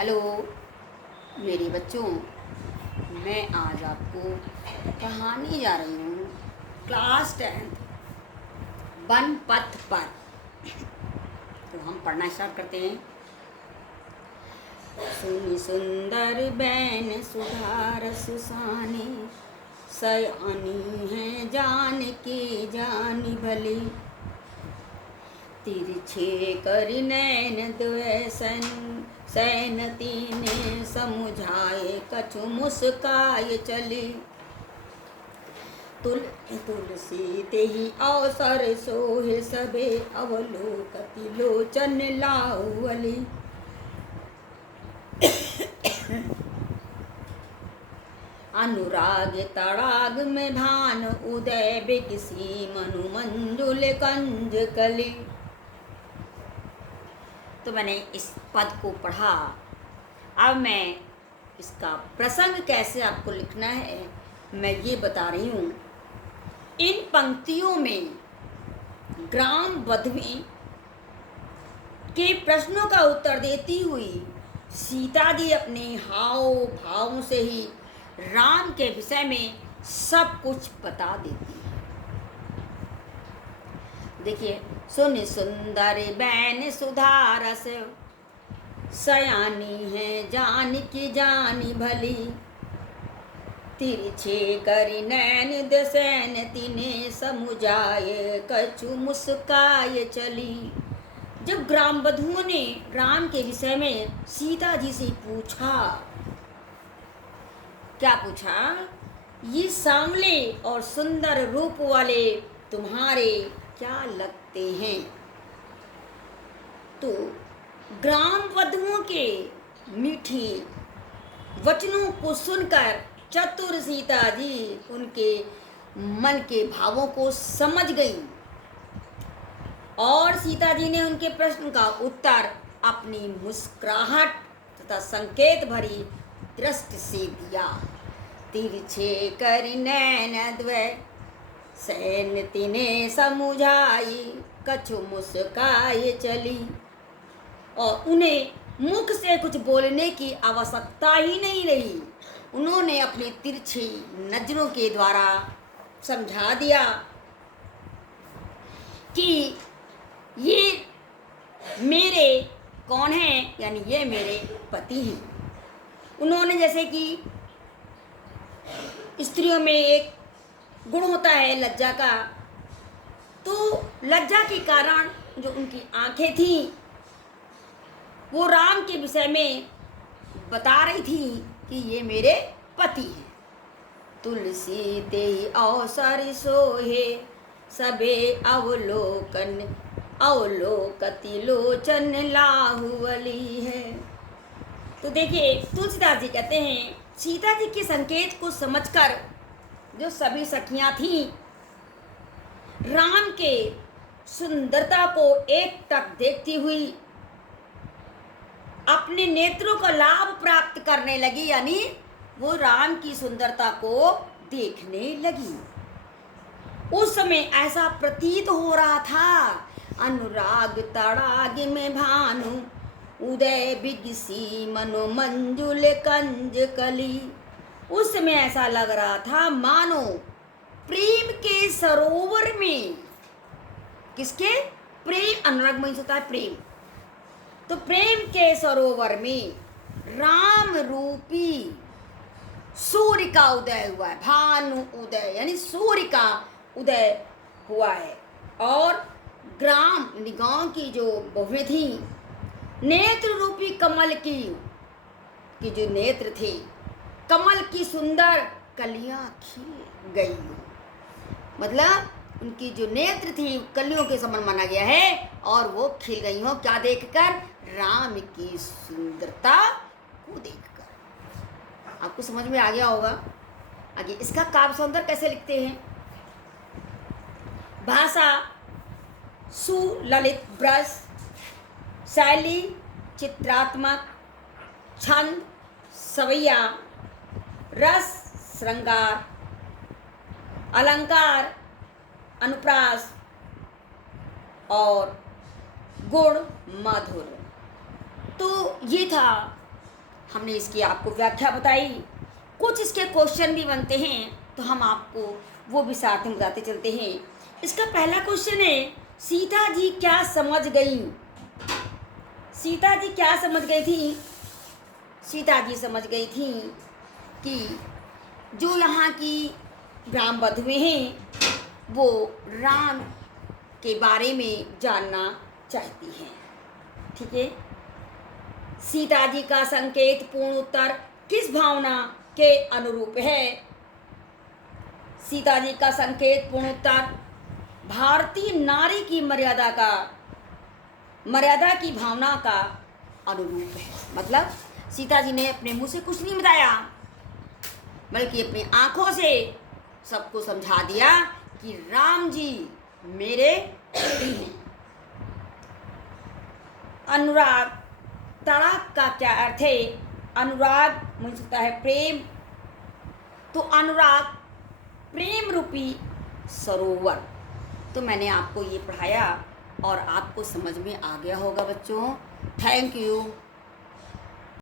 Hello मेरे बच्चों, मैं आज आपको पढ़ाने जा रही हूँ क्लास 10 वन पथ पर। तो हम पढ़ना स्टार्ट करते हैं। सुनी सुंदर बैन सुधार सुसाने, सयानी है जान के जानी भली। तिरछे कर नैन द्वैसन सैनती ने समुझाए, कछु मुस्काए चली। तुलसी तेहि अवसर सोहे, सबे अवलोकति लोचन लाउअली। अनुराग तड़ाग में भान उदय, बिकसी मनु मंजुल कंज कली। तो मैंने इस पद को पढ़ा। अब मैं इसका प्रसंग कैसे आपको लिखना है मैं ये बता रही हूँ। इन पंक्तियों में ग्राम बधवी के प्रश्नों का उत्तर देती हुई सीता जी अपने हाव भावों से ही राम के विषय में सब कुछ बता देती है। देखिए, सुन सुंदर बैन सुधारस, सयानी है जान की जानी भली। तिरछे करि नैन दसैन तिने समुझाए, कछु मुस्काए चली। जब ग्राम बधुओं ने राम के विषय में सीता जी से पूछा, क्या पूछा? ये सांवले और सुंदर रूप वाले तुम्हारे क्या लगते हैं? तो ग्राम बधुओं के मीठी वचनों को सुनकर चतुर सीता जी उनके मन के भावों को समझ गई और सीता जी ने उनके प्रश्न का उत्तर अपनी मुस्कुराहट तथा संकेत भरी दृष्टि से दिया। तिरछे करि नैन द्वै सैन तिने समुझाई, कछु मुस्काए चली। और उन्हें मुख से कुछ बोलने की आवश्यकता ही नहीं रही। उन्होंने अपनी तिरछी नजरों के द्वारा समझा दिया कि ये मेरे कौन हैं, यानी ये मेरे पति हैं। उन्होंने जैसे कि स्त्रियों में एक गुण होता है लज्जा का, तो लज्जा के कारण जो उनकी आंखें थीं वो राम के विषय में बता रही थी कि ये मेरे पति हैं। तुलसी तेहि अवसर सोहे, सबे अवलोकति लोचन लाहुअली है। तो देखिए, तुलसीदास जी कहते हैं सीता जी के संकेत को समझकर जो सभी सखियां थीं राम के सुंदरता को एक टक देखती हुई अपने नेत्रों का लाभ प्राप्त करने लगी, यानी वो राम की सुंदरता को देखने लगी। उस समय ऐसा प्रतीत हो रहा था, अनुराग तड़ाग में भानु उदय बिगसी मनो मंजुल कंज कली। उस समय ऐसा लग रहा था मानो प्रेम के सरोवर में, किसके? प्रेम, अनुराग में होता है प्रेम, तो प्रेम के सरोवर में राम रूपी सूर्य का उदय हुआ है। भानु उदय यानी सूर्य का उदय हुआ है। और ग्राम यानी गांव की जो बहुएं थी, नेत्र रूपी कमल की जो नेत्र थे, कमल की सुंदर कलियां खिल गई। मतलब उनकी जो नेत्र थी कलियों के समान माना गया है और वो खिल गई हो। क्या देखकर? राम की सुंदरता को देखकर। आपको समझ में आ गया होगा। आगे इसका काव्य सौंदर्य कैसे लिखते हैं? भाषा सुललित ब्रज, शैली चित्रात्मक, छंद सवैया, रस श्रृंगार, अलंकार अनुप्रास और गुण मधुर। तो ये था हमने इसकी आपको व्याख्या बताई, कुछ इसके क्वेश्चन भी बनते हैं तो हम आपको वो भी साथ में बताते चलते हैं। इसका पहला क्वेश्चन है, सीता जी क्या समझ गई? सीता जी क्या समझ गई थी? सीता जी समझ गई थी कि जो यहाँ की राम वधुएं हैं वो राम के बारे में जानना चाहती हैं। ठीक है। सीता जी का संकेत पूर्ण उत्तर किस भावना के अनुरूप है? सीता जी का संकेत पूर्ण उत्तर भारतीय नारी की मर्यादा की भावना का अनुरूप है। मतलब सीता जी ने अपने मुंह से कुछ नहीं बताया, बल्कि अपनी आंखों से सबको समझा दिया कि राम जी मेरे पति हैं। अनुराग, तड़ाक का क्या अर्थ है? अनुराग मुझे लगता है प्रेम, तो अनुराग प्रेम रूपी सरोवर। तो मैंने आपको ये पढ़ाया और आपको समझ में आ गया होगा बच्चों। Thank you.